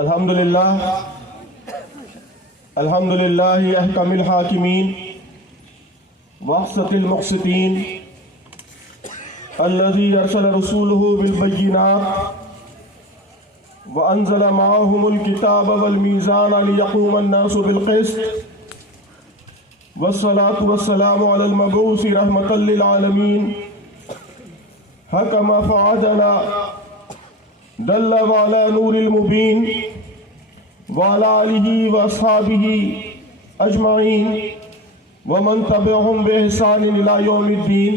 الحمدللہ احکم الحاکمین واحسط المقسطین الذی ارسل رسولہ بالبینات وانزل معهم الکتاب والمیزان لیقوم الناس بالقسط والصلاة والسلام علی المبعوث رحمة للعالمین حکم فعدنا دل على نور المبین وعلى آلہ واصحابہ اجمعین ومن تبعهم بإحسان إلى يوم الدين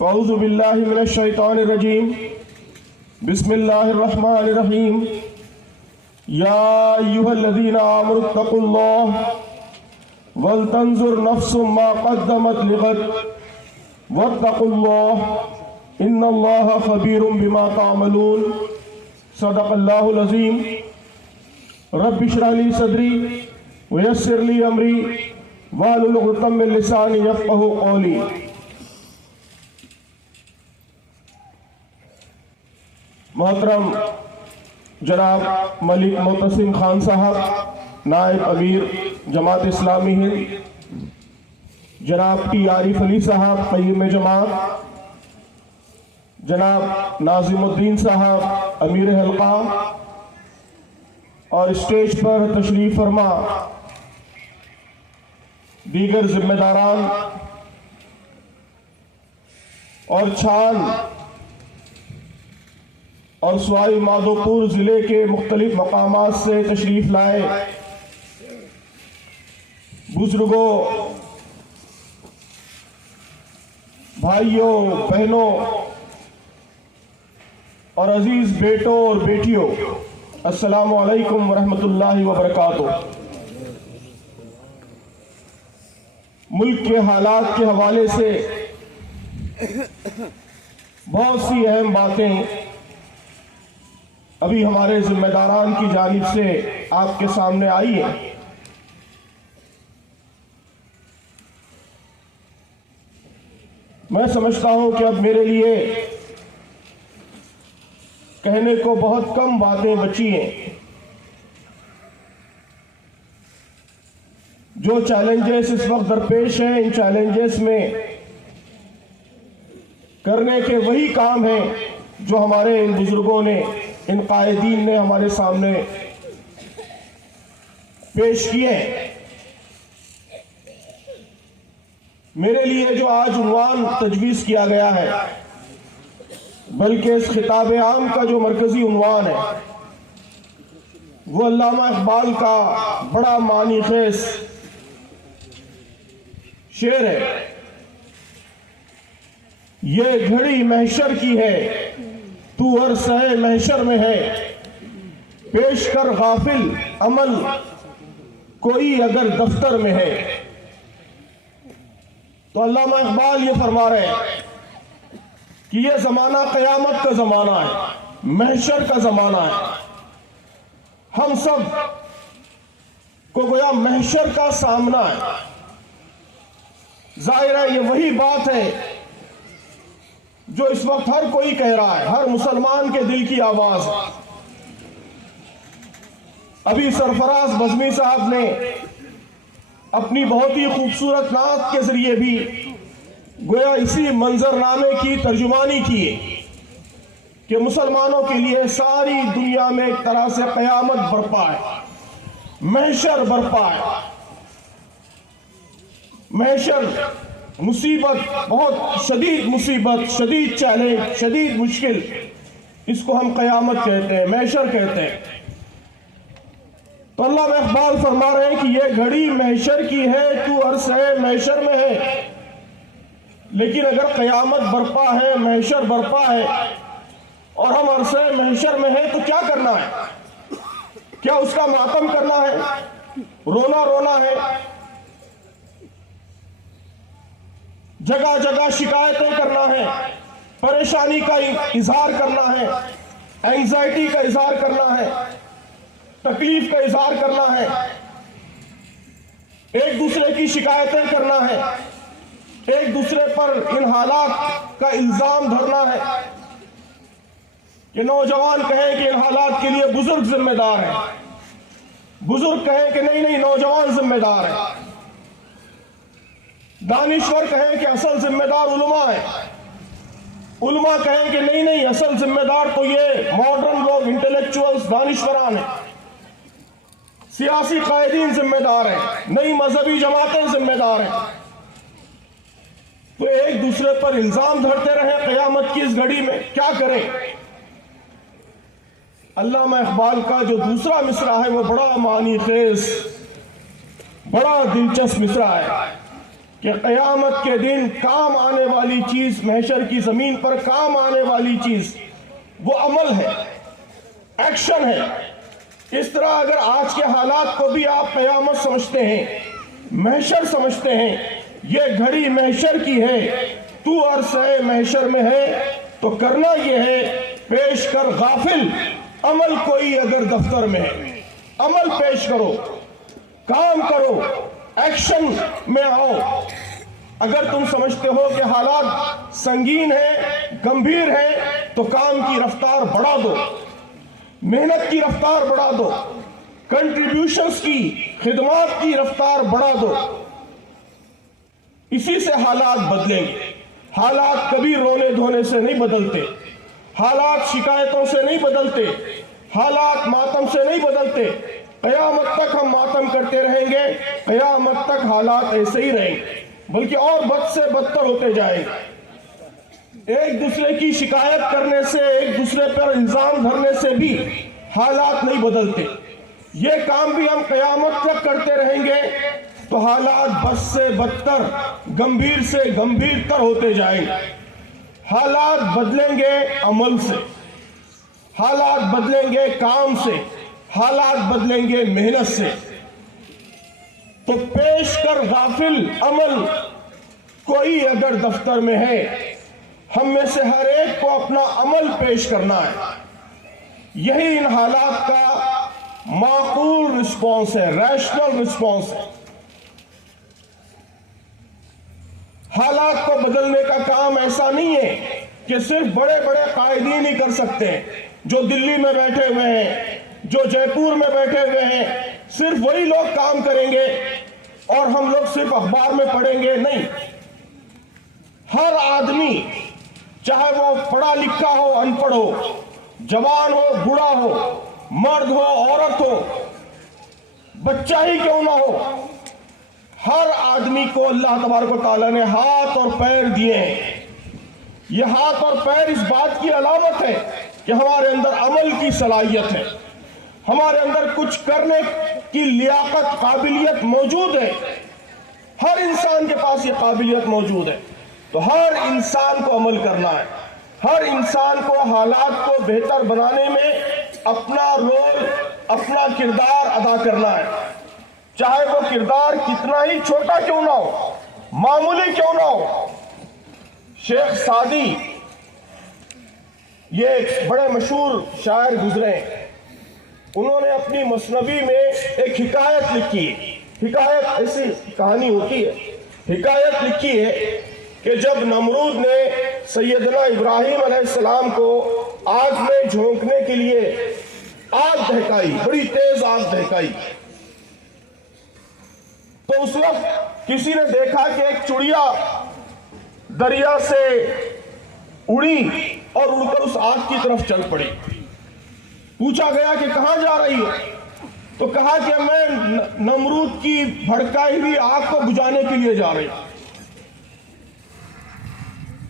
اعوذ باللہ من الشیطان الرجیم بسم اللہ الرحمن الرحیم یا ایہا الذین آمنوا اتقوا اللہ ولتنظر نفس ما قدمت لغد واتقوا اللہ ان اللہ خبیر بما تعملون صدق اللہ العظیم رب اشرح لی صدری ویسر لی امری واحلل عقدۃ من لسانی یفقہوا قولی۔ محترم جناب ملک معتصم خان صاحب نائب امیر جماعت اسلامی ہند، جناب ٹی عارف علی صاحب قیم جماعت، جناب ناظم الدین صاحب امیر حلقہ، اور اسٹیج پر تشریف فرما دیگر ذمہ داران اور چھان اور سوائی مادھوپور ضلع کے مختلف مقامات سے تشریف لائے بزرگوں، بھائیوں، بہنوں اور عزیز بیٹوں اور بیٹیوں، السلام علیکم ورحمۃ اللہ وبرکاتہ۔ ملک کے حالات کے حوالے سے بہت سی اہم باتیں ابھی ہمارے ذمہ داران کی جانب سے آپ کے سامنے آئی ہیں۔ میں سمجھتا ہوں کہ اب میرے لیے کہنے کو بہت کم باتیں بچی ہیں۔ جو چیلنجز اس وقت درپیش ہیں، ان چیلنجز میں کرنے کے وہی کام ہیں جو ہمارے ان بزرگوں نے، ان قائدین نے ہمارے سامنے پیش کیے ہیں۔ میرے لیے جو آج عنوان تجویز کیا گیا ہے، بلکہ اس خطاب عام کا جو مرکزی عنوان ہے، وہ علامہ اقبال کا بڑا معنی خیز شعر ہے۔ یہ گھڑی محشر کی ہے، تو عرصہ محشر میں ہے، پیش کر غافل عمل کوئی اگر دفتر میں ہے۔ تو علامہ اقبال یہ فرما رہے ہیں کہ یہ زمانہ قیامت کا زمانہ ہے، محشر کا زمانہ ہے۔ ہم سب کو گویا محشر کا سامنا ہے۔ ظاہر ہے یہ وہی بات ہے جو اس وقت ہر کوئی کہہ رہا ہے، ہر مسلمان کے دل کی آواز۔ ابھی سرفراز بزمی صاحب نے اپنی بہت ہی خوبصورت نعت کے ذریعے بھی گویا اسی منظرنامے کی ترجمانی کی ہے کہ مسلمانوں کے لیے ساری دنیا میں ایک طرح سے قیامت برپا ہے، محشر برپا ہے۔ محشر مصیبت، بہت شدید مصیبت، شدید چیلنج، شدید مشکل، اس کو ہم قیامت کہتے ہیں، محشر کہتے ہیں۔ تو علامہ اقبال فرما رہے ہیں کہ یہ گھڑی محشر کی ہے، تو عرصہ محشر میں ہے، لیکن اگر قیامت برپا ہے، محشر برپا ہے، اور ہم عرصہ محشر میں ہیں تو کیا کرنا ہے؟ کیا اس کا ماتم کرنا ہے، رونا ہے، جگہ جگہ شکایتیں کرنا ہے، پریشانی کا اظہار کرنا ہے، اینگزائٹی کا اظہار کرنا ہے، تکلیف کا اظہار کرنا ہے، ایک دوسرے کی شکایتیں کرنا ہے، ایک دوسرے پر ان حالات کا الزام دھرنا ہے؟ کہ نوجوان کہیں کہ ان حالات کے لیے بزرگ ذمہ دار ہیں، بزرگ کہیں کہ نہیں نوجوان ذمہ دار ہیں، دانشور کہیں کہ اصل ذمہ دار علماء ہیں، علماء کہیں کہ نہیں اصل ذمہ دار تو یہ ماڈرن لوگ، انٹلیکچوئلز، دانشوران ہیں، سیاسی قائدین ذمہ دار ہیں، نئی مذہبی جماعتیں ذمہ دار ہیں۔ تو ایک دوسرے پر الزام دھرتے رہیں قیامت کی اس گھڑی میں، کیا کریں؟ علامہ اقبال کا جو دوسرا مصرع ہے وہ بڑا معنی خیز، بڑا دلچسپ مصرع ہے کہ قیامت کے دن کام آنے والی چیز، محشر کی زمین پر کام آنے والی چیز وہ عمل ہے، ایکشن ہے۔ اس طرح اگر آج کے حالات کو بھی آپ قیامت سمجھتے ہیں، محشر سمجھتے ہیں، یہ گھڑی محشر کی ہے، تو عرصہ محشر میں ہے، تو کرنا یہ ہے پیش کر غافل عمل کوئی اگر دفتر میں ہے، عمل پیش کرو، کام کرو، ایکشن میں آؤ۔ اگر تم سمجھتے ہو کہ حالات سنگین ہیں، گمبھیر ہیں، تو کام کی رفتار بڑھا دو، محنت کی رفتار بڑھا دو، کنٹریبیوشنز کی، خدمات کی رفتار بڑھا دو۔ اسی سے حالات بدلیں گے۔ حالات کبھی رونے دھونے سے نہیں بدلتے، حالات شکایتوں سے نہیں بدلتے، حالات ماتم سے نہیں بدلتے۔ قیامت تک ہم ماتم کرتے رہیں گے، قیامت تک حالات ایسے ہی رہیں گے، بلکہ اور بد سے بدتر ہوتے جائیں گے۔ ایک دوسرے کی شکایت کرنے سے، ایک دوسرے پر الزام دھرنے سے بھی حالات نہیں بدلتے۔ یہ کام بھی ہم قیامت تک کرتے رہیں گے تو حالات بد سے بدتر، گمبھیر سے گمبھیر تر ہوتے جائیں گے۔ حالات بدلیں گے عمل سے، حالات بدلیں گے کام سے، حالات بدلیں گے محنت سے۔ تو پیش کر غافل عمل کوئی اگر دفتر میں ہے، ہم میں سے ہر ایک کو اپنا عمل پیش کرنا ہے۔ یہی ان حالات کا معقول رسپانس ہے، ریشنل رسپانس ہے۔ حالات کو بدلنے کا کام ایسا نہیں ہے کہ صرف بڑے بڑے قائدین ہی کر سکتے ہیں، جو دلی میں بیٹھے ہوئے ہیں، جو جے پور میں بیٹھے ہوئے ہیں، صرف وہی لوگ کام کریں گے اور ہم لوگ صرف اخبار میں پڑھیں گے۔ نہیں، ہر آدمی، چاہے وہ پڑھا لکھا ہو، ان پڑھ ہو، جوان ہو، بوڑھا ہو، مرد ہو، عورت ہو، بچہ ہی کیوں نہ ہو، ہر آدمی کو اللہ تبارک و تعالیٰ نے ہاتھ اور پیر دیے ہیں۔ یہ ہاتھ اور پیر اس بات کی علامت ہے کہ ہمارے اندر عمل کی صلاحیت ہے، ہمارے اندر کچھ کرنے کی لیاقت، قابلیت موجود ہے۔ ہر انسان کے پاس یہ قابلیت موجود ہے۔ تو ہر انسان کو عمل کرنا ہے، ہر انسان کو حالات کو بہتر بنانے میں اپنا رول، اپنا کردار ادا کرنا ہے، چاہے وہ کردار کتنا ہی چھوٹا کیوں نہ ہو، معمولی کیوں نہ ہو۔ شیخ سعدی، یہ ایک بڑے مشہور شاعر گزرے، انہوں نے اپنی مثنوی میں ایک حکایت لکھی ہے۔ حکایت ایسی کہانی ہوتی ہے، حکایت لکھی ہے کہ جب نمرود نے سیدنا ابراہیم علیہ السلام کو آگ میں جھونکنے کے لیے آگ دہکائی، بڑی تیز آگ دہکائی، تو اس وقت کسی نے دیکھا کہ ایک چڑیا دریا سے اڑی اور اڑ کر اس آگ کی طرف چل پڑی۔ پوچھا گیا کہ کہاں جا رہی ہے؟ تو کہا کہ میں نمرود کی بھڑکائی ہوئی آگ کو بجھانے کے لیے جا رہی ہوں۔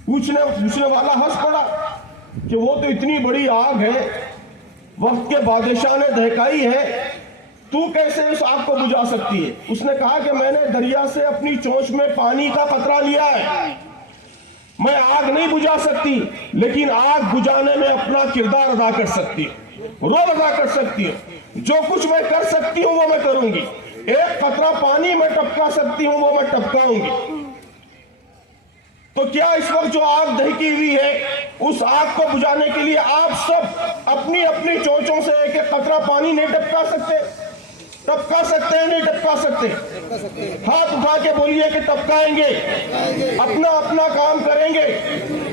پوچھنے والا ہنس پڑا کہ وہ تو اتنی بڑی آگ ہے، وقت کے بادشاہ نے دہکائی ہے، تو کیسے اس آگ کو بجھا سکتی ہے؟ اس نے کہا کہ میں نے دریا سے اپنی چونچ میں پانی کا قطرہ لیا ہے، میں آگ نہیں بجھا سکتی، لیکن آگ بجھانے میں اپنا کردار ادا کر سکتی ہے، رول ادا کر سکتی ہے۔ جو کچھ میں کر سکتی ہوں وہ میں کروں گی، ایک قطرہ پانی میں ٹپکا سکتی ہوں وہ میں ٹپکاؤں گی۔ تو کیا اس وقت جو آگ دہکی ہوئی ہے، اس آگ کو بجھانے کے لیے آپ سب اپنی اپنی چونچوں سے ایک ایک قطرہ پانی نہیں ٹپکا سکتے؟ ٹپکا سکتے ہیں، نہیں ٹپکا سکتے؟ ہاتھ اٹھا کے بولیے کہ ٹپکائیں گے، اپنا اپنا کام کریں گے،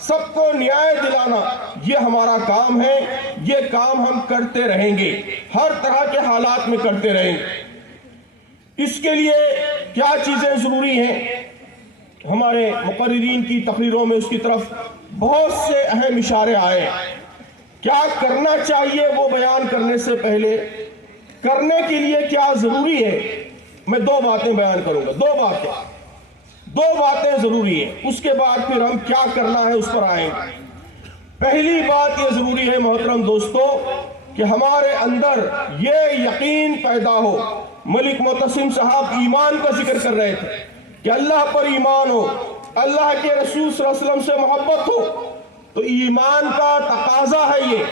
سب کو نیائے دلانا، یہ ہمارا کام ہے، یہ کام ہم کرتے رہیں گے، ہر طرح کے حالات میں کرتے رہیں گے۔ اس کے لیے کیا چیزیں ضروری ہیں؟ ہمارے مقررین کی تقریروں میں اس کی طرف بہت سے اہم اشارے آئے۔ کیا کرنا چاہیے وہ بیان کرنے سے پہلے کرنے کے لیے کیا ضروری ہے، میں دو باتیں بیان کروں گا۔ دو باتیں ضروری ہیں، اس کے بعد پھر ہم کیا کرنا ہے اس پر آئیں گے۔ پہلی بات یہ ضروری ہے محترم دوستو کہ ہمارے اندر یہ یقین پیدا ہو۔ ملک معتصم صاحب ایمان کا ذکر کر رہے تھے کہ اللہ پر ایمان ہو، اللہ کے رسول صلی اللہ علیہ وسلم سے محبت ہو، تو ایمان کا تقاضا ہے یہ۔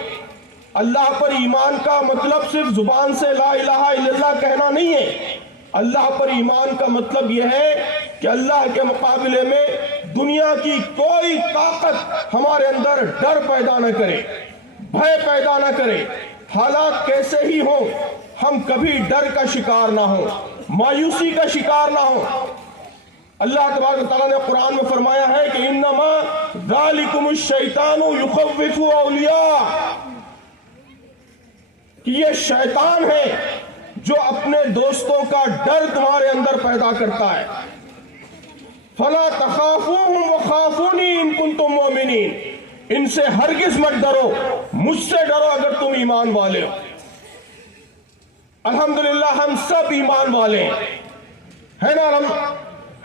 اللہ پر ایمان کا مطلب صرف زبان سے لا الہ الا اللہ کہنا نہیں ہے۔ اللہ پر ایمان کا مطلب یہ ہے کہ اللہ کے مقابلے میں دنیا کی کوئی طاقت ہمارے اندر ڈر پیدا نہ کرے، بھے پیدا نہ کرے۔ حالات کیسے ہی ہوں، ہم کبھی ڈر کا شکار نہ ہوں، مایوسی کا شکار نہ ہوں۔ اللہ تبارک و تعالیٰ نے قرآن میں فرمایا ہے کہ انما ذالکم الشیطان یخوف اولیاء، کہ یہ شیطان ہے جو اپنے دوستوں کا ڈر تمہارے اندر پیدا کرتا ہے۔ فلا تخافوہم وخافونی ان کنتم مؤمنین، ان سے ہرگز مت ڈرو، مجھ سے ڈرو اگر تم ایمان والے ہو۔ الحمدللہ ہم سب ایمان والے ہیں نا،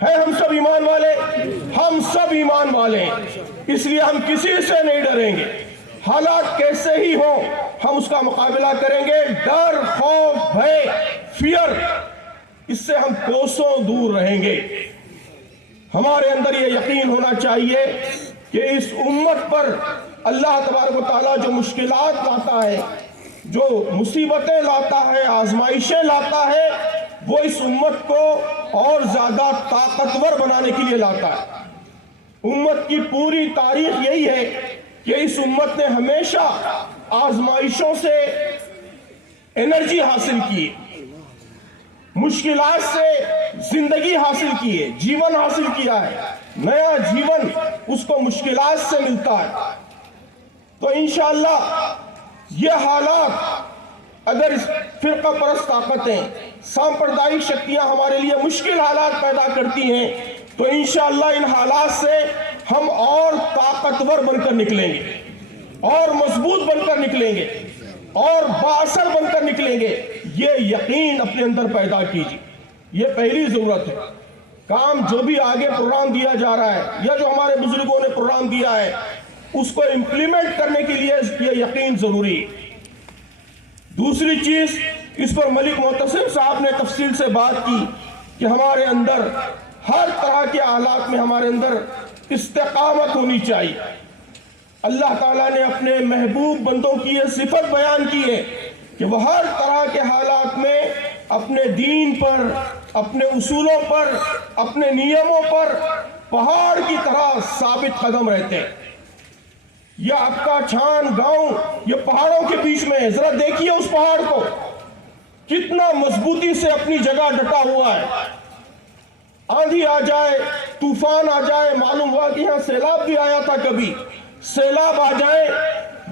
ہم سب ایمان والے، ہم سب ایمان والے ہیں، اس لیے ہم کسی سے نہیں ڈریں گے۔ حالات کیسے ہی ہوں ہم اس کا مقابلہ کریں گے۔ ڈر، خوف، بھے، فیئر، اس سے ہم کوسوں دور رہیں گے۔ ہمارے اندر یہ یقین ہونا چاہیے کہ اس امت پر اللہ تبارک و تعالیٰ جو مشکلات لاتا ہے، جو مصیبتیں لاتا ہے، آزمائشیں لاتا ہے، وہ اس امت کو اور زیادہ طاقتور بنانے کے لیے لاتا ہے۔ امت کی پوری تاریخ یہی ہے کہ اس امت نے ہمیشہ آزمائشوں سے انرجی حاصل کی، مشکلات سے زندگی حاصل کی ہے، جیون حاصل کیا ہے، نیا جیون اس کو مشکلات سے ملتا ہے۔ تو انشاءاللہ یہ حالات، اگر فرقہ پرست طاقتیں، سامپردائک شکتیاں ہمارے لیے مشکل حالات پیدا کرتی ہیں، تو انشاءاللہ ان حالات سے ہم اور طاقتور بن کر نکلیں گے، اور مضبوط بن کر نکلیں گے، اور بااثر بن کر نکلیں گے۔ یہ یقین اپنے اندر پیدا کیجیے، یہ پہلی ضرورت ہے۔ کام جو بھی آگے پروگرام دیا جا رہا ہے، یا جو ہمارے بزرگوں نے پروگرام دیا ہے، اس کو امپلیمنٹ کرنے کے لیے یہ یقین ضروری ہے۔ دوسری چیز، اس پر ملک معتصم صاحب نے تفصیل سے بات کی کہ ہمارے اندر ہر طرح کے حالات میں ہمارے اندر استقامت ہونی چاہیے۔ اللہ تعالیٰ نے اپنے محبوب بندوں کی یہ صفت بیان کی ہے کہ وہ ہر طرح کے حالات میں اپنے دین پر، اپنے اصولوں پر، اپنے نیموں پر پہاڑ کی طرح ثابت قدم رہتے ہیں۔ یہ آپ کا چھان گاؤں یہ پہاڑوں کے بیچ میں ہے، ذرا دیکھیے اس پہاڑ کو، کتنا مضبوطی سے اپنی جگہ ڈٹا ہوا ہے۔ آندھی آ جائے، طوفان آ جائے، معلوم ہوا کہ یہاں سیلاب بھی آیا تھا، کبھی سیلاب آ جائے،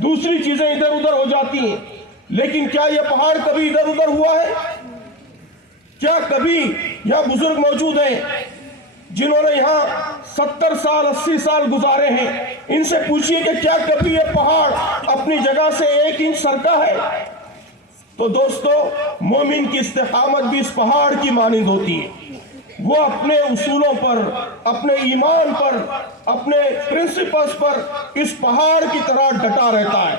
دوسری چیزیں ادھر ادھر ہو جاتی ہیں، لیکن کیا یہ پہاڑ کبھی ادھر ادھر ہوا ہے؟ کیا کبھی یہاں بزرگ موجود ہیں جنہوں نے یہاں 70 سال 80 سال گزارے ہیں، ان سے پوچھئے کہ کیا کبھی یہ پہاڑ اپنی جگہ سے 1 انچ سرکا ہے؟ تو دوستو، مومن کی استقامت بھی اس پہاڑ کی مانند ہوتی ہے۔ وہ اپنے اصولوں پر، اپنے ایمان پر، اپنے پرنسپلز پر اس پہاڑ کی طرح ڈٹا رہتا ہے۔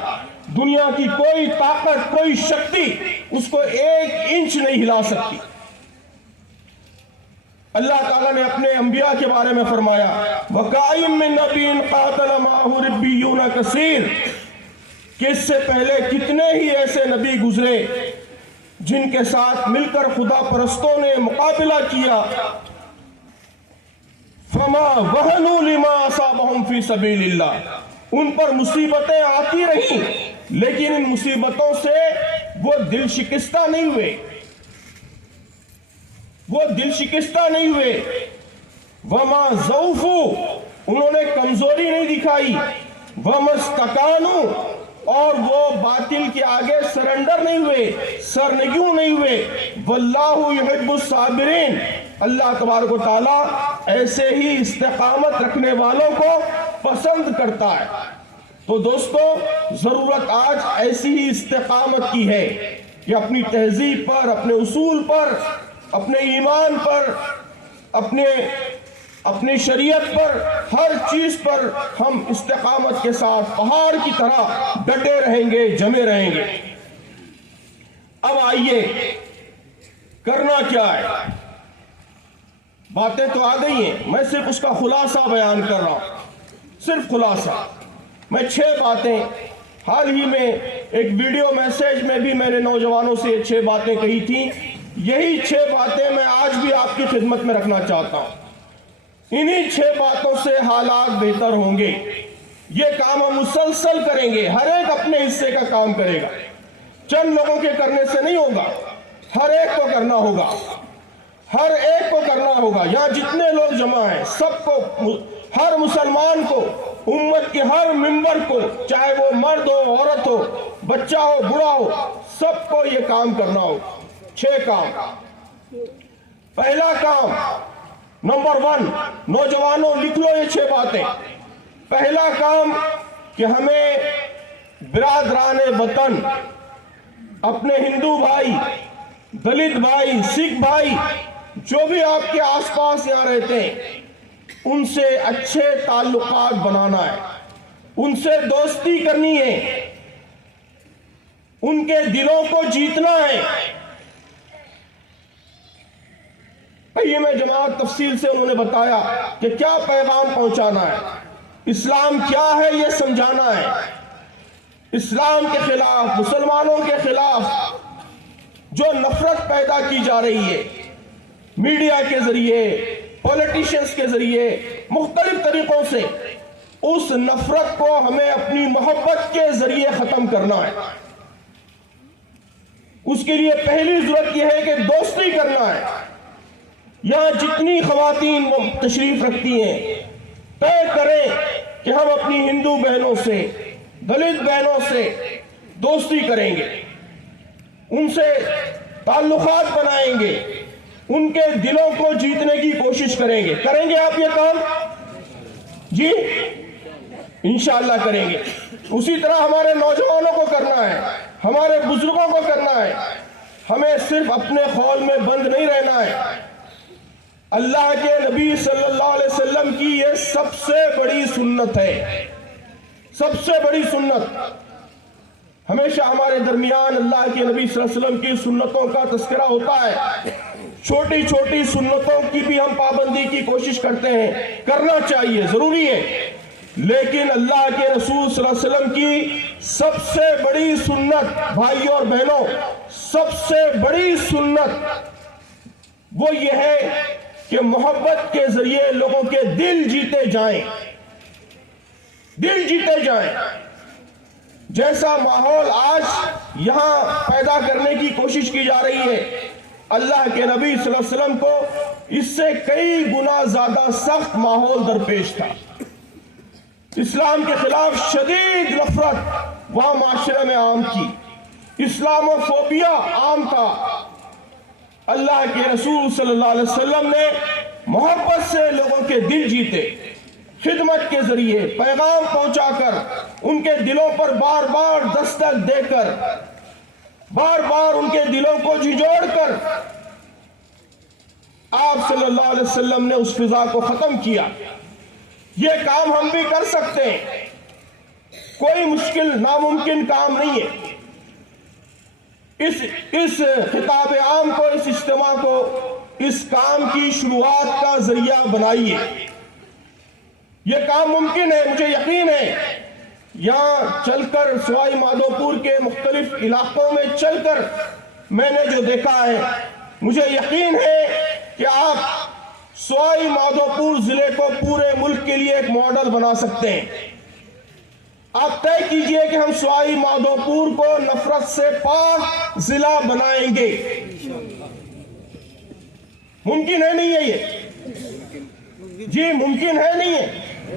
دنیا کی کوئی طاقت، کوئی شکتی اس کو 1 انچ نہیں ہلا سکتی۔ اللہ تعالیٰ نے اپنے انبیاء کے بارے میں فرمایا وَقَائِم مِّن نَبِيٍ قَاتَلَ مَعَهُ رِبِّيُّونَ كَثِيرٌ، کہ اس سے پہلے کتنے ہی ایسے نبی گزرے جن کے ساتھ مل کر خدا پرستوں نے مقابلہ کیا۔ فَمَا وَهَنُوا لِمَا أَصَابَهُمْ فِي سَبِيلِ اللَّهِ، ان پر مصیبتیں آتی رہیں لیکن ان مصیبتوں سے وہ دل شکستہ نہیں ہوئے، وہ دل شکستہ نہیں ہوئے۔ وَمَا ضَعُفُوا انہوں نے کمزوری نہیں دکھائی، وَمَسْتَقَانُوا، اور وہ باطل کے آگے سرنڈر نہیں ہوئے، سرنگوں نہیں ہوئے، وَاللَّهُ يُحِبُّ الصَّابِرِينَ، اللہ تبارک و تعالیٰ ایسے ہی استقامت رکھنے والوں کو پسند کرتا ہے۔ تو دوستو، ضرورت آج ایسی ہی استقامت کی ہے کہ اپنی تہذیب پر، اپنے اصول پر، اپنے ایمان پر، اپنی شریعت پر، ہر چیز پر ہم استقامت کے ساتھ پہاڑ کی طرح ڈٹے رہیں گے، جمے رہیں گے۔ اب آئیے، کرنا کیا ہے؟ باتیں تو آ گئی ہیں، میں صرف اس کا خلاصہ بیان کر رہا ہوں، صرف خلاصہ۔ میں 6 باتیں، حال ہی میں ایک ویڈیو میسیج میں بھی میں نے نوجوانوں سے 6 باتیں کہی تھیں، یہی 6 باتیں میں آج بھی آپ کی خدمت میں رکھنا چاہتا ہوں۔ انہی 6 باتوں سے حالات بہتر ہوں گے۔ یہ کام ہم مسلسل کریں گے، ہر ایک اپنے حصے کا کام کرے گا، چند لوگوں کے کرنے سے نہیں ہوگا، ہر ایک کو کرنا ہوگا، ہر ایک کو کرنا ہوگا۔ یہاں جتنے لوگ جمع ہیں، سب کو، ہر مسلمان کو، امت کے ہر ممبر کو، چاہے وہ مرد ہو، عورت ہو، بچہ ہو، بوڑھا ہو، سب کو یہ کام کرنا ہوگا۔ 6 کام۔ پہلا کام، نمبر 1، نوجوانوں لکھ لو یہ 6 باتیں۔ پہلا کام کہ ہمیں برادران وطن، اپنے ہندو بھائی، دلت بھائی، سکھ بھائی، جو بھی آپ کے آس پاس یہاں رہتے ہیں، ان سے اچھے تعلقات بنانا ہے، ان سے دوستی کرنی ہے، ان کے دلوں کو جیتنا ہے۔ میں جماعت تفصیل سے انہوں نے بتایا کہ کیا پیغام پہنچانا ہے، اسلام کیا ہے یہ سمجھانا ہے، اسلام کے خلاف، مسلمانوں کے خلاف جو نفرت پیدا کی جا رہی ہے، میڈیا کے ذریعے، پولیٹیشنز کے ذریعے، مختلف طریقوں سے، اس نفرت کو ہمیں اپنی محبت کے ذریعے ختم کرنا ہے۔ اس کے لیے پہلی ضرورت یہ ہے کہ دوستی کرنا ہے۔ یہاں جتنی خواتین تشریف رکھتی ہیں، طے کریں کہ ہم اپنی ہندو بہنوں سے، دلت بہنوں سے دوستی کریں گے، ان سے تعلقات بنائیں گے، ان کے دلوں کو جیتنے کی کوشش کریں گے۔ کریں گے آپ یہ کام؟ جی انشاءاللہ کریں گے۔ اسی طرح ہمارے نوجوانوں کو کرنا ہے، ہمارے بزرگوں کو کرنا ہے۔ ہمیں صرف اپنے خول میں بند نہیں رہنا ہے۔ اللہ کے نبی صلی اللہ علیہ وسلم کی یہ سب سے بڑی سنت ہے، سب سے بڑی سنت۔ ہمیشہ ہمارے درمیان اللہ کے نبی صلی اللہ علیہ وسلم کی سنتوں کا تذکرہ ہوتا ہے، چھوٹی چھوٹی سنتوں کی بھی ہم پابندی کی کوشش کرتے ہیں، کرنا چاہیے، ضروری ہے، لیکن اللہ کے رسول صلی اللہ علیہ وسلم کی سب سے بڑی سنت، بھائیوں اور بہنوں، سب سے بڑی سنت وہ یہ ہے کہ محبت کے ذریعے لوگوں کے دل جیتے جائیں، دل جیتے جائیں۔ جیسا ماحول آج یہاں پیدا کرنے کی کوشش کی جا رہی ہے، اللہ کے نبی صلی اللہ علیہ وسلم کو اس سے کئی گنا زیادہ سخت ماحول درپیش تھا۔ اسلام کے خلاف شدید نفرت وہاں معاشرے میں عام تھی، اسلام و فوبیا عام تھا۔ اللہ کے رسول صلی اللہ علیہ وسلم نے محبت سے لوگوں کے دل جیتے، خدمت کے ذریعے پیغام پہنچا کر، ان کے دلوں پر بار بار دستک دے کر، بار بار ان کے دلوں کو جھنجھوڑ کر، آپ صلی اللہ علیہ وسلم نے اس فضا کو ختم کیا۔ یہ کام ہم بھی کر سکتے ہیں، کوئی مشکل ناممکن کام نہیں ہے۔ اس خطاب عام کو، اس اجتماع کو، اس کام کی شروعات کا ذریعہ بنائیے۔ یہ کام ممکن ہے، مجھے یقین ہے۔ یہاں چل کر، سوائی مادھوپور کے مختلف علاقوں میں چل کر میں نے جو دیکھا ہے، مجھے یقین ہے کہ آپ سوائی مادھوپور ضلع کو پورے ملک کے لیے ایک ماڈل بنا سکتے ہیں۔ آپ طے کیجئے کہ ہم سوائی مادھوپور کو نفرت سے پاک ضلع بنائیں گے۔ ممکن ہے نہیں ہے یہ؟ جی ممکن ہے نہیں ہے؟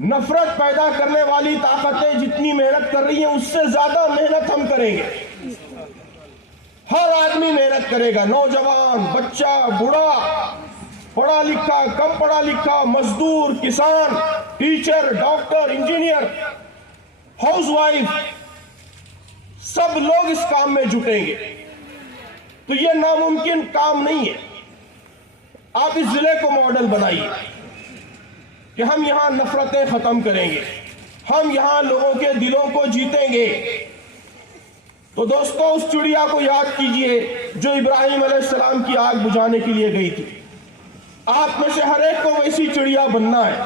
نفرت پیدا کرنے والی طاقتیں جتنی محنت کر رہی ہیں اس سے زیادہ محنت ہم کریں گے. ہر آدمی محنت کرے گا، نوجوان، بچہ، بوڑھا، پڑھا لکھا، کم پڑھا لکھا، مزدور، کسان، teacher, doctor, engineer, house wife, سب لوگ اس کام میں جٹیں گے. تو یہ ناممکن کام نہیں ہے. آپ اس ضلع کو ماڈل بنائیے کہ ہم یہاں نفرتیں ختم کریں گے، ہم یہاں لوگوں کے دلوں کو جیتیں گے. تو دوستو، اس چڑیا کو یاد کیجئے جو ابراہیم علیہ السلام کی آگ بجھانے کے لیے گئی تھی. آپ میں سے ہر ایک کو ویسی چڑیا بننا ہے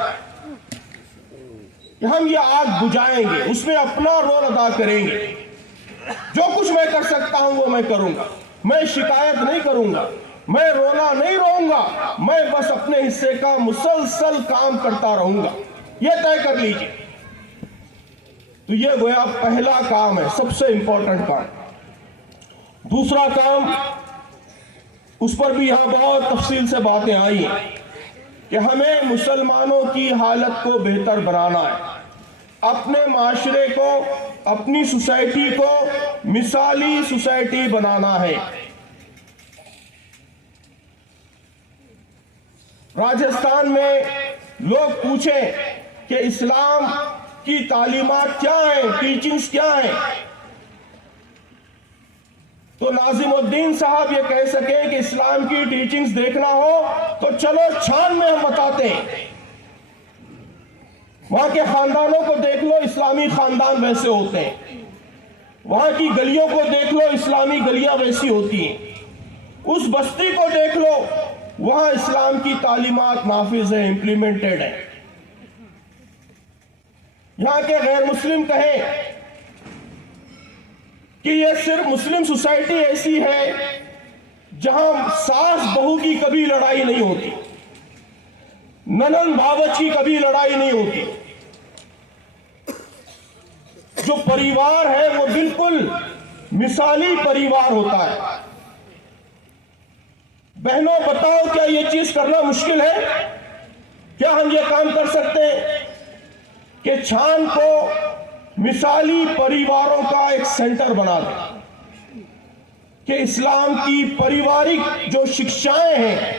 کہ ہم یہ آگ بجھائیں گے، اس میں اپنا رول ادا کریں گے. جو کچھ میں کر سکتا ہوں وہ میں کروں گا. میں شکایت نہیں کروں گا، میں رونا نہیں رہوں گا، میں بس اپنے حصے کا مسلسل کام کرتا رہوں گا. یہ طے کر لیجئے. تو یہ گویا پہلا کام ہے، سب سے امپورٹنٹ کام. دوسرا کام، اس پر بھی یہاں بہت تفصیل سے باتیں آئی ہیں کہ ہمیں مسلمانوں کی حالت کو بہتر بنانا ہے، اپنے معاشرے کو، اپنی سوسائٹی کو مثالی سوسائٹی بنانا ہے. راجستھان میں لوگ پوچھیں کہ اسلام کی تعلیمات کیا ہیں، ٹیچنگز کیا ہیں، تو ناظم الدین صاحب یہ کہہ سکیں کہ اسلام کی ٹیچنگز دیکھنا ہو تو چلو چھان میں ہم بتاتے ہیں. وہاں کے خاندانوں کو دیکھ لو، اسلامی خاندان ویسے ہوتے ہیں. وہاں کی گلیوں کو دیکھ لو، اسلامی گلیاں ویسی ہوتی ہیں. اس بستی کو دیکھ لو، وہاں اسلام کی تعلیمات نافذ ہیں، امپلیمنٹڈ ہیں. یہاں کے غیر مسلم کہیں کہ یہ صرف مسلم سوسائٹی ایسی ہے جہاں ساس بہو کی کبھی لڑائی نہیں ہوتی، ننند بھاوچ کی کبھی لڑائی نہیں ہوتی. جو پریوار ہے وہ بالکل مثالی پریوار ہوتا ہے. بہنوں بتاؤ، کیا یہ چیز کرنا مشکل ہے؟ کیا ہم یہ کام کر سکتے ہیں کہ چھان کو مثالی پریواروں کا ایک سینٹر بنا دیں، کہ اسلام کی پریوارک جو شکشائیں ہیں،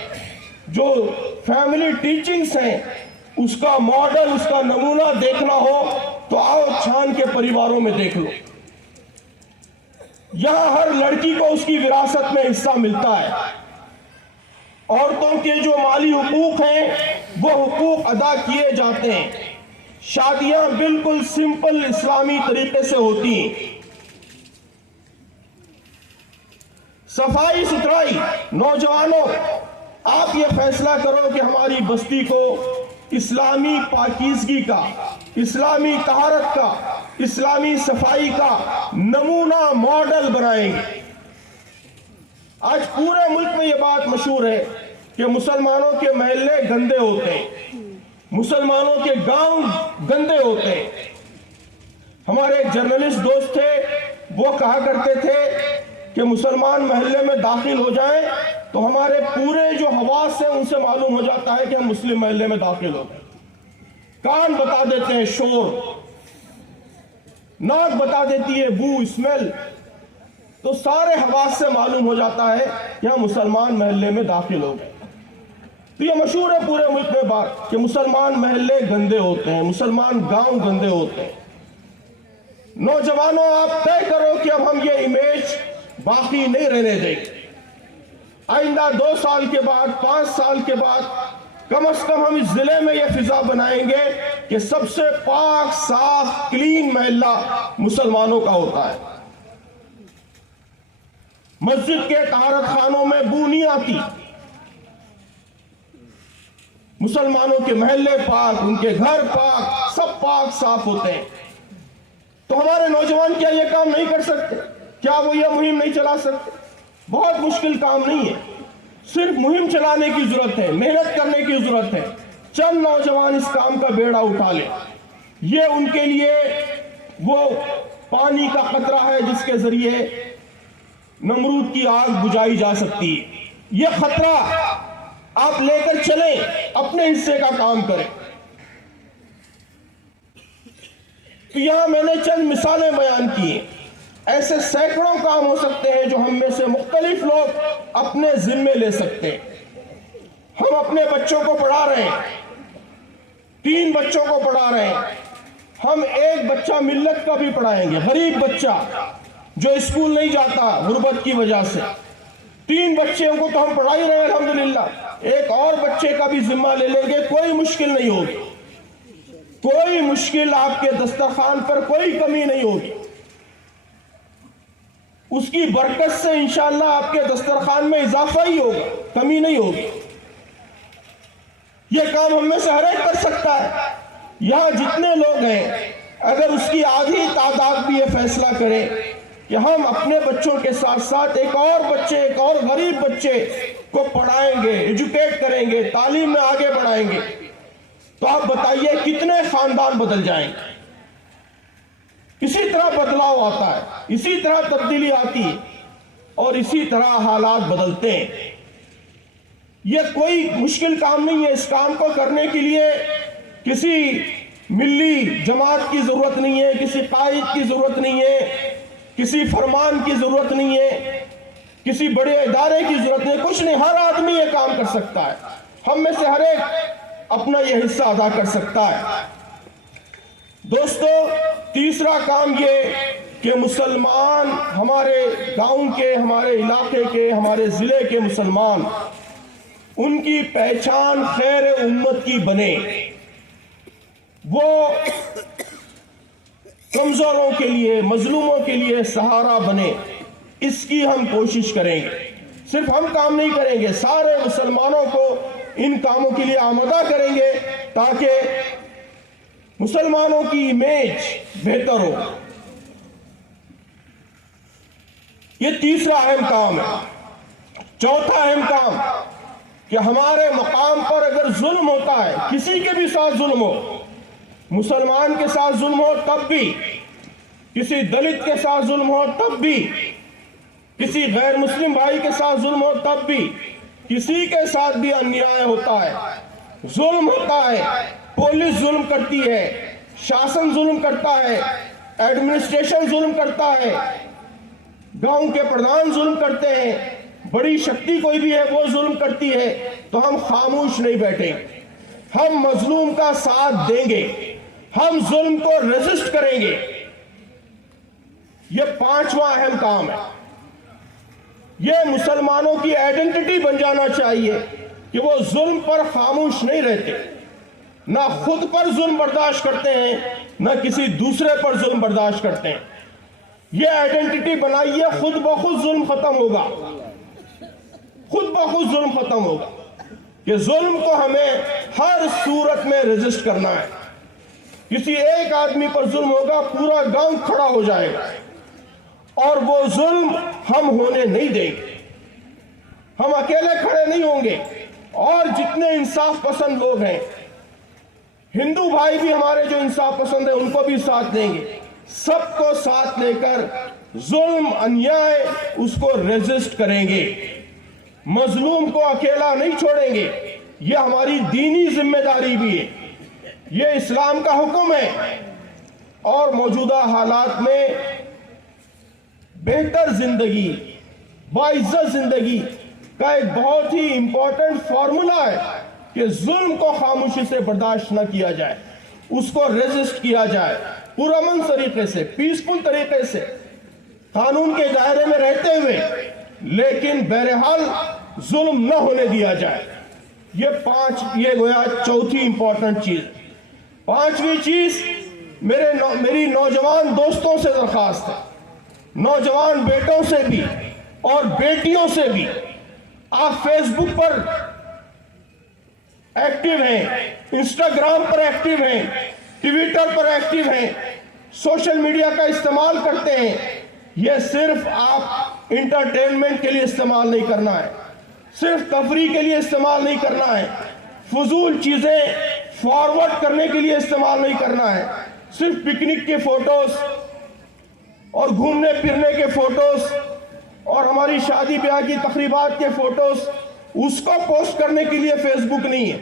جو فیملی ٹیچنگز ہیں، اس کا ماڈل، اس کا نمونہ دیکھنا ہو تو آؤ چھان کے پریواروں میں دیکھ لو. یہاں ہر لڑکی کو اس کی وراثت میں حصہ ملتا ہے. عورتوں کے جو مالی حقوق ہیں وہ حقوق ادا کیے جاتے ہیں. شادیاں بالکل سمپل اسلامی طریقے سے ہوتی ہیں. صفائی ستھرائی. نوجوانوں، آپ یہ فیصلہ کرو کہ ہماری بستی کو اسلامی پاکیزگی کا، اسلامی طہارت کا، اسلامی صفائی کا نمونہ ماڈل بنائیں گے. آج پورے ملک میں یہ بات مشہور ہے کہ مسلمانوں کے محلے گندے ہوتے ہیں، مسلمانوں کے گاؤں گندے ہوتے ہیں. ہمارے ایک جرنلسٹ دوست تھے، وہ کہا کرتے تھے کہ مسلمان محلے میں داخل ہو جائیں تو ہمارے پورے جو حواس ہیں ان سے معلوم ہو جاتا ہے کہ ہم مسلم محلے میں داخل ہو گئے. کان بتا دیتے ہیں شور، ناک بتا دیتی ہے بو، اسمیل، تو سارے حواس سے معلوم ہو جاتا ہے کہ ہم مسلمان محلے میں داخل ہو گئے. تو یہ مشہور ہے پورے ملک میں بات کہ مسلمان محلے گندے ہوتے ہیں، مسلمان گاؤں گندے ہوتے ہیں. نوجوانوں، آپ طے کرو کہ اب ہم یہ امیج باقی نہیں رہنے دیں گے. آئندہ 2 سال کے بعد، 5 سال کے بعد کم از کم ہم اس ضلع میں یہ فضا بنائیں گے کہ سب سے پاک، صاف، کلین محلہ مسلمانوں کا ہوتا ہے. مسجد کے طہارت خانوں میں بو نہیں آتی. مسلمانوں کے محلے پاک، ان کے گھر پاک، سب پاک صاف ہوتے ہیں. تو ہمارے نوجوان کیا یہ کام نہیں کر سکتے؟ کیا وہ یہ مہم نہیں چلا سکتے؟ بہت مشکل کام نہیں ہے، صرف مہم چلانے کی ضرورت ہے، محنت کرنے کی ضرورت ہے. چند نوجوان اس کام کا بیڑا اٹھا لیں. یہ ان کے لیے وہ پانی کا قطرہ ہے جس کے ذریعے نمرود کی آگ بجھائی جا سکتی ہے. یہ خطرہ آپ لے کر چلیں، اپنے حصے کا کام کریں۔ تو یہاں میں نے چند مثالیں بیان کی ہیں، ایسے سینکڑوں کام ہو سکتے ہیں جو ہم میں سے مختلف لوگ اپنے ذمے لے سکتے ہیں۔ ہم اپنے بچوں کو پڑھا رہے ہیں، 3 بچوں کو پڑھا رہے ہیں، ہم ایک بچہ ملت کا بھی پڑھائیں گے، غریب بچہ جو اسکول نہیں جاتا غربت کی وجہ سے، 3 بچوں کو تو ہم پڑھا ہی رہے ہیں الحمدللہ، ایک اور بچے کا بھی ذمہ لے لیں گے، کوئی مشکل نہیں ہوگی، کوئی مشکل آپ کے دسترخوان پر کوئی کمی نہیں ہوگی، اس کی برکت سے انشاءاللہ آپ کے دسترخوان میں اضافہ ہی ہوگا، کمی نہیں ہوگی۔ یہ کام ہم میں سے ہر ایک کر سکتا ہے۔ یہاں جتنے لوگ ہیں، اگر اس کی آدھی تعداد بھی یہ فیصلہ کرے کہ ہم اپنے بچوں کے ساتھ ساتھ ایک اور بچے، ایک اور غریب بچے کو پڑھائیں گے، ایجوکیٹ کریں گے، تعلیم میں آگے بڑھائیں گے، تو آپ بتائیے کتنے خاندان بدل جائیں گے۔ اسی طرح بدلاؤ آتا ہے، اسی طرح تبدیلی آتی ہے، اور اسی طرح حالات بدلتے ہیں۔ یہ کوئی مشکل کام نہیں ہے۔ اس کام کو کرنے کے لیے کسی ملی جماعت کی ضرورت نہیں ہے، کسی قائد کی ضرورت نہیں ہے، کسی فرمان کی ضرورت نہیں ہے، کسی بڑے ادارے کی ضرورت نہیں، کچھ نہیں، ہر آدمی یہ کام کر سکتا ہے۔ ہم میں سے ہر ایک اپنا یہ حصہ ادا کر سکتا ہے۔ دوستو، تیسرا کام یہ کہ مسلمان، ہمارے گاؤں کے، ہمارے علاقے کے، ہمارے ضلع کے مسلمان، ان کی پہچان خیر امت کی بنے، وہ کمزوروں کے لیے، مظلوموں کے لیے سہارا بنے، اس کی ہم کوشش کریں گے۔ صرف ہم کام نہیں کریں گے، سارے مسلمانوں کو ان کاموں کے لیے آمادہ کریں گے تاکہ مسلمانوں کی امیج بہتر ہو۔ یہ تیسرا اہم کام ہے۔ چوتھا اہم کام کہ ہمارے مقام پر اگر ظلم ہوتا ہے، کسی کے بھی ساتھ ظلم ہو، مسلمان کے ساتھ ظلم ہو تب بھی، کسی دلت کے ساتھ ظلم ہو تب بھی، کسی غیر مسلم بھائی کے ساتھ ظلم ہو تب بھی، کسی کے ساتھ بھی انیائے ہوتا ہے، ظلم ہوتا ہے، پولیس ظلم کرتی ہے، شاسن ظلم کرتا ہے، ایڈمنسٹریشن ظلم کرتا ہے، گاؤں کے پردھان ظلم کرتے ہیں، بڑی شکتی کوئی بھی ہے وہ ظلم کرتی ہے، تو ہم خاموش نہیں بیٹھیں، ہم مظلوم کا ساتھ دیں گے، ہم ظلم کو ریزسٹ کریں گے۔ یہ 5واں اہم کام ہے۔ یہ مسلمانوں کی آئیڈینٹی بن جانا چاہیے کہ وہ ظلم پر خاموش نہیں رہتے، نہ خود پر ظلم برداشت کرتے ہیں، نہ کسی دوسرے پر ظلم برداشت کرتے ہیں۔ یہ آئیڈینٹی بنائیے، خود بخود ظلم ختم ہوگا، خود بخود ظلم ختم ہوگا، کہ ظلم کو ہمیں ہر صورت میں ریزسٹ کرنا ہے۔ کسی ایک آدمی پر ظلم ہوگا، پورا گاؤں کھڑا ہو جائے گا، اور وہ ظلم ہم ہونے نہیں دیں گے، ہم اکیلے کھڑے نہیں ہوں گے، اور جتنے انصاف پسند لوگ ہیں، ہندو بھائی بھی ہمارے جو انصاف پسند ہیں، ان کو بھی ساتھ دیں گے، سب کو ساتھ لے کر ظلم، انیائے، اس کو ریزسٹ کریں گے، مظلوم کو اکیلا نہیں چھوڑیں گے۔ یہ ہماری دینی ذمہ داری بھی ہے، یہ اسلام کا حکم ہے، اور موجودہ حالات میں بہتر زندگی، باعزت زندگی کا ایک بہت ہی امپورٹنٹ فارمولا ہے کہ ظلم کو خاموشی سے برداشت نہ کیا جائے، اس کو ریزسٹ کیا جائے، پرامن طریقے سے، پیسفل طریقے سے، قانون کے دائرے میں رہتے ہوئے، لیکن بہرحال ظلم نہ ہونے دیا جائے۔ یہ گویا چوتھی امپورٹنٹ چیز۔ 5ویں چیز، میری نوجوان دوستوں سے درخواست ہے، نوجوان بیٹوں سے بھی اور بیٹیوں سے بھی، آپ فیس بک پر ایکٹیو ہیں، انسٹاگرام پر ایکٹیو ہیں، ٹویٹر پر ایکٹیو ہیں، سوشل میڈیا کا استعمال کرتے ہیں، یہ صرف آپ انٹرٹینمنٹ کے لیے استعمال نہیں کرنا ہے، صرف تفریح کے لیے استعمال نہیں کرنا ہے، فضول چیزیں فارورڈ کرنے کے لیے استعمال نہیں کرنا ہے، صرف پکنک کے فوٹوز اور گھومنے پھرنے کے فوٹوز اور ہماری شادی بیاہ کی تقریبات کے فوٹوز اس کو پوسٹ کرنے کے لیے فیس بک نہیں ہے,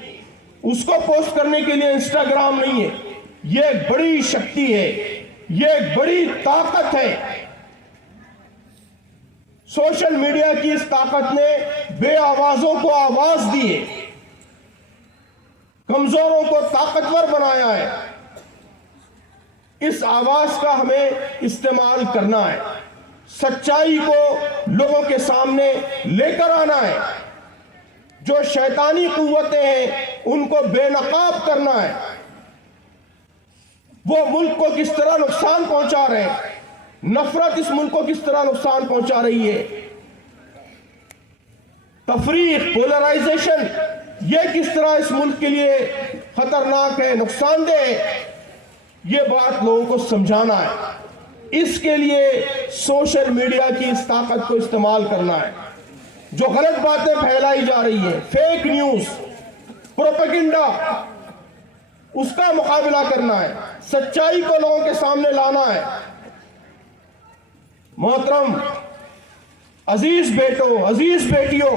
اس کو پوسٹ کرنے کے لیے انسٹاگرام نہیں ہے. یہ ایک بڑی شکتی ہے, یہ ایک بڑی طاقت ہے. سوشل میڈیا کی اس طاقت نے بے آوازوں کو آواز دی ہے, کمزوروں کو طاقتور بنایا ہے. اس آواز کا ہمیں استعمال کرنا ہے, سچائی کو لوگوں کے سامنے لے کر آنا ہے. جو شیطانی قوتیں ہیں ان کو بے نقاب کرنا ہے. وہ ملک کو کس طرح نقصان پہنچا رہے ہیں, نفرت اس ملک کو کس طرح نقصان پہنچا رہی ہے, تفریق, پولرائزیشن, یہ کس طرح اس ملک کے لیے خطرناک ہے, نقصان دہ ہے. یہ بات لوگوں کو سمجھانا ہے. اس کے لیے سوشل میڈیا کی اس طاقت کو استعمال کرنا ہے. جو غلط باتیں پھیلائی جا رہی ہیں, فیک نیوز, پروپیگنڈا, اس کا مقابلہ کرنا ہے, سچائی کو لوگوں کے سامنے لانا ہے. محترم عزیز بیٹوں, عزیز بیٹیوں,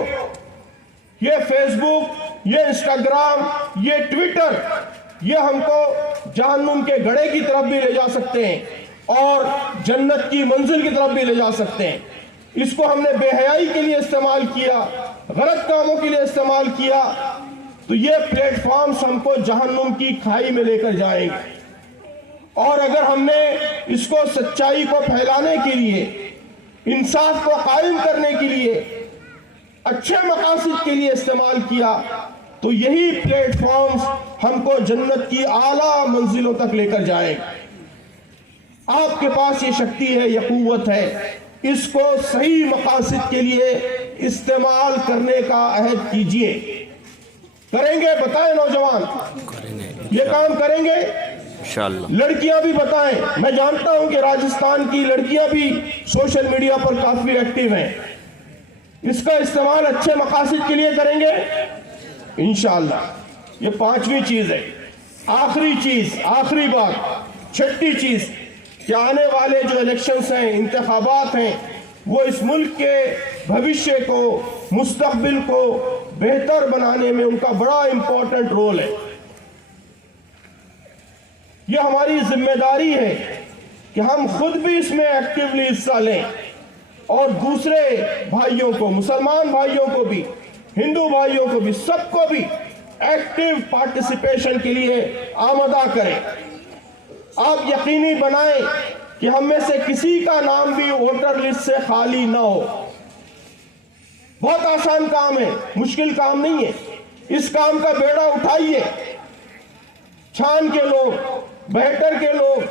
یہ فیس بک, یہ انسٹاگرام, یہ ٹویٹر, یہ ہم کو جہنم کے گڑھے کی طرف بھی لے جا سکتے ہیں اور جنت کی منزل کی طرف بھی لے جا سکتے ہیں. اس کو ہم نے بے حیائی کے لیے استعمال کیا, غلط کاموں کے لیے استعمال کیا, تو یہ پلیٹ فارمز ہم کو جہنم کی کھائی میں لے کر جائیں گے. اور اگر ہم نے اس کو سچائی کو پھیلانے کے لیے, انصاف کو قائم کرنے کے لیے, اچھے مقاصد کے لیے استعمال کیا, تو یہی پلیٹ فارمز ہم کو جنت کی اعلیٰ منزلوں تک لے کر جائیں گے. آپ کے پاس یہ شکتی ہے, یہ قوت ہے, اس کو صحیح مقاصد کے لیے استعمال کرنے کا عہد کیجئے. کریں گے؟ بتائیں نوجوان, یہ کام کریں گے انشاءاللہ. لڑکیاں بھی بتائیں, میں جانتا ہوں کہ راجستھان کی لڑکیاں بھی سوشل میڈیا پر کافی ایکٹیو ہیں. اس کا استعمال اچھے مقاصد کے لیے کریں گے انشاءاللہ. یہ 5ویں چیز ہے. آخری چیز, آخری بات, 6ٹھی چیز, کہ آنے والے جو الیکشنز ہیں, انتخابات ہیں, وہ اس ملک کے بھوشیہ کو, مستقبل کو بہتر بنانے میں ان کا بڑا امپورٹنٹ رول ہے. یہ ہماری ذمہ داری ہے کہ ہم خود بھی اس میں ایکٹیولی حصہ لیں اور دوسرے بھائیوں کو, مسلمان بھائیوں کو بھی, ہندو بھائیوں کو بھی, سب کو بھی ایکٹیو پارٹیسپیشن کے لیے آمادہ کریں. آپ یقینی بنائیں کہ ہم میں سے کسی کا نام بھی ووٹر لسٹ سے خالی نہ ہو. بہت آسان کام ہے, مشکل کام نہیں ہے. اس کام کا بیڑا اٹھائیے. چھان کے لوگ, بہٹر کے لوگ,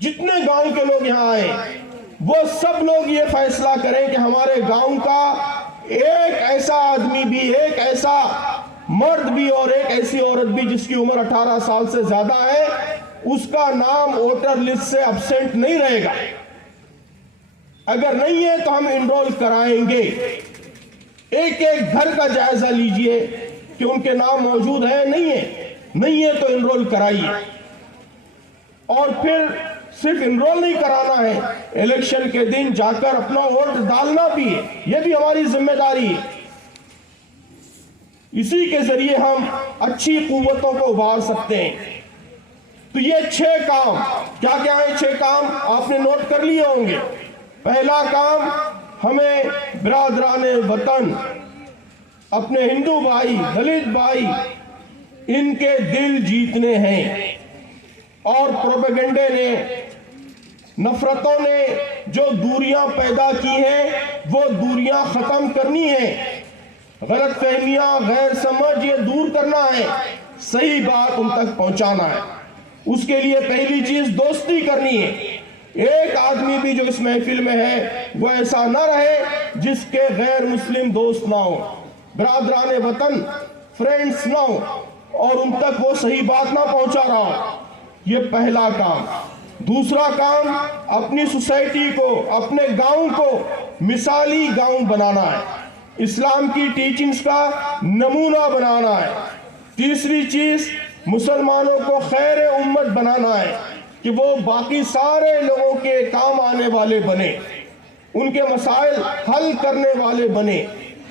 جتنے گاؤں کے لوگ یہاں آئے, وہ سب لوگ یہ فیصلہ کریں کہ ہمارے گاؤں کا ایک ایسا آدمی بھی, ایک ایسا مرد بھی اور ایک ایسی عورت بھی جس کی عمر 18 سال سے زیادہ ہے, اس کا نام ووٹر لسٹ سے ابسینٹ نہیں رہے گا. اگر نہیں ہے تو ہم انرول کرائیں گے. ایک ایک گھر کا جائزہ لیجئے کہ ان کے نام موجود ہیں, نہیں ہے تو انرول کرائیے. اور پھر صرف انرول نہیں کرانا ہے, الیکشن کے دن جا کر اپنا ووٹ ڈالنا بھی ہے. یہ بھی ہماری ذمہ داری ہے. اسی کے ذریعے ہم اچھی قوتوں کو ابھار سکتے ہیں. تو یہ 6 کام, کیا کیا ہیں 6 کام, آپ نے نوٹ کر لیے ہوں گے. پہلا کام, ہمیں برادران وطن, اپنے ہندو بھائی, دلت بھائی, ان کے دل جیتنے ہیں. اور پروپیگنڈے نے, نفرتوں نے جو دوریاں پیدا کی ہیں وہ دوریاں ختم کرنی ہیں. غلط فہمیاں, غیر سمجھ, یہ دور کرنا ہے, صحیح بات ان تک پہنچانا ہے. اس کے لیے پہلی چیز دوستی کرنی ہے. ایک آدمی بھی جو اس محفل میں ہے وہ ایسا نہ رہے جس کے غیر مسلم دوست نہ ہو, برادران وطن, فرینڈز نہ ہو, اور ان تک وہ صحیح بات نہ پہنچا رہا ہو. یہ پہلا کام. دوسرا کام, اپنی سوسائٹی کو, اپنے گاؤں کو مثالی گاؤں بنانا ہے, اسلام کی ٹیچنگز کا نمونہ بنانا ہے. تیسری چیز, مسلمانوں کو خیر امت بنانا ہے کہ وہ باقی سارے لوگوں کے کام آنے والے بنے, ان کے مسائل حل کرنے والے بنے.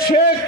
6